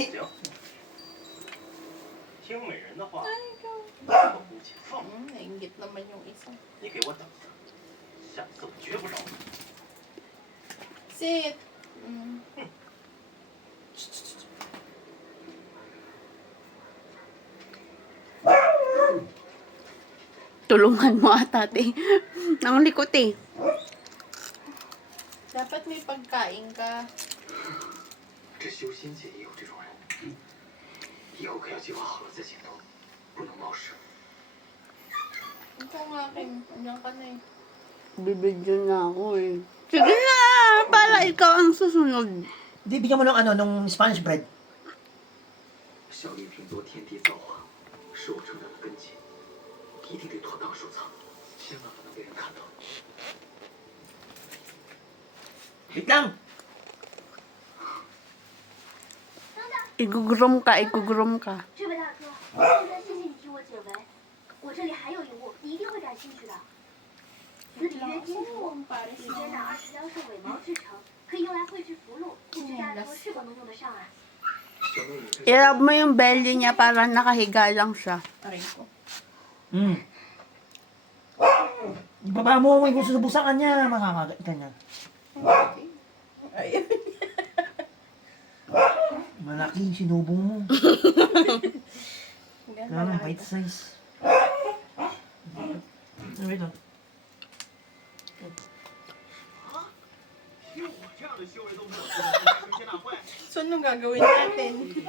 Si... 听美人的话， Ay, ikaw. 不姑且放。 Nainggit naman yung isa. 你给我等着，下次我绝不饶你。 Sit. Tulungan mo ata, te. Ang likot eh. Dapat may pagkain ka. 这修仙界也有这种人，以后可要计划好了再行动，不能冒失。 Ito nga, Kim. Andiyan ka na eh. Bibidyo na ako eh. Sige na! Para ikaw ang susunod. Di, bigyan mo ng ano, nung Spanish bread. 小玉嫔多天地造化，是我成长的根基，一定得妥当收藏，千万不能被人看到。 Wait lang! Igugrom ka, igugrom ka. 这位大哥，现在谢谢你替我解围，我这里还有一物，你一定会感兴趣的。此里约金符，里间的20雕兽尾毛制成，可以用来绘制符箓，不知大哥是否能用得上啊？ 小妹，你这 I-rub mo yung belly niya para nakahiga lang siya. Aray ko. Ibaba mo, may gusto sa busakan niya. Makakagat ka niya. Ayun. Malaki yung sinubong mo. Ganun Kaya lang, talaga. bite size. Wait lang. 有我这样的修为都没有，这个水仙大会。 So, anong gagawin natin?